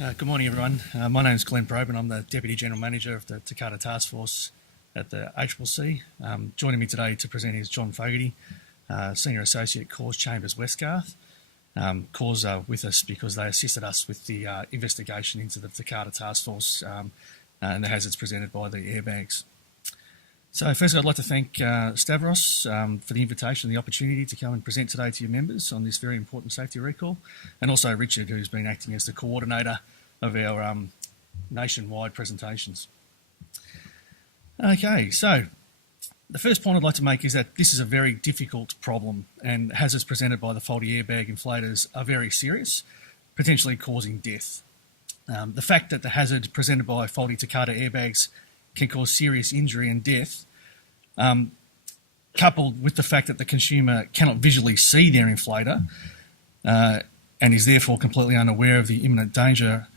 Good morning, everyone. My name is Glenn Probyn. I'm the Deputy General Manager of the Takata Task Force at the ACCC. Joining me today to present is John Fogarty, Senior Associate, Cause Chambers Westgarth. Cause are with us because they assisted us with the investigation into the Takata Task Force and the hazards presented by the airbags. So first I'd like to thank Stavros for the invitation and the opportunity to come and present today to your members on this very important safety recall, and also Richard, who's been acting as the coordinator of our nationwide presentations. Okay, so the first point I'd like to make is that this is a very difficult problem, and hazards presented by the faulty airbag inflators are very serious, potentially causing death. The fact that the hazard presented by faulty Takata airbags can cause serious injury and death, coupled with the fact that the consumer cannot visually see their inflator and is therefore completely unaware of the imminent danger,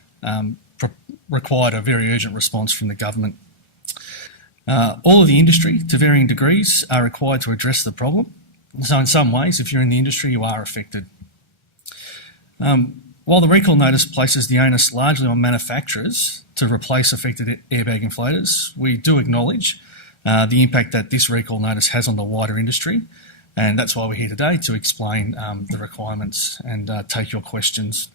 required a very urgent response from the government. All of the industry, to varying degrees, are required to address the problem. So in some ways, if you're in the industry, you are affected. While the recall notice places the onus largely on manufacturers to replace affected airbag inflators, we do acknowledge the impact that this recall notice has on the wider industry, and that's why we're here today, to explain the requirements and take your questions.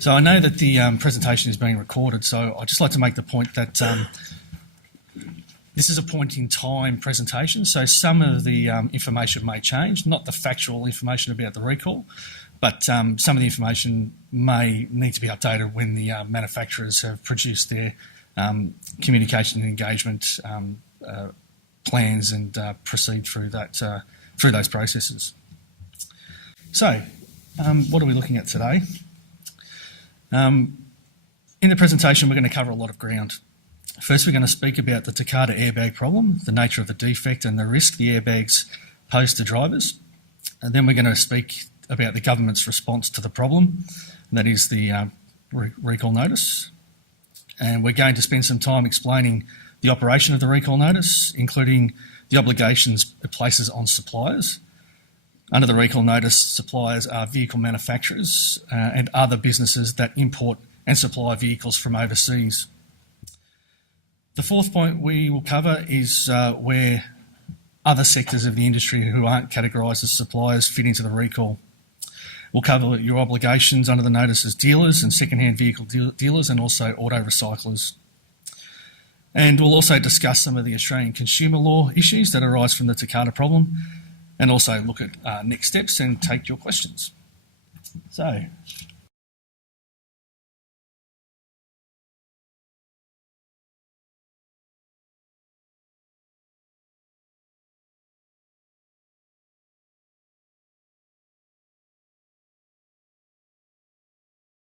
So I know that the presentation is being recorded, so I'd just like to make the point that this is a point in time presentation, so some of the information may change, not the factual information about the recall, but some of the information may need to be updated when the manufacturers have produced their communication and engagement plans and proceed through those processes. So, what are we looking at today? In the presentation, we're going to cover a lot of ground. First, we're going to speak about the Takata airbag problem, the nature of the defect and the risk the airbags pose to drivers. And then we're going to speak about the government's response to the problem, and that is the recall notice. And we're going to spend some time explaining the operation of the recall notice, including the obligations it places on suppliers. Under the recall notice, suppliers are vehicle manufacturers and other businesses that import and supply vehicles from overseas. The fourth point we will cover is where other sectors of the industry who aren't categorised as suppliers fit into the recall. We'll cover your obligations under the notice as dealers and second-hand vehicle dealers, and also auto recyclers. And we'll also discuss some of the Australian consumer law issues that arise from the Takata problem, and also look at next steps and take your questions. So,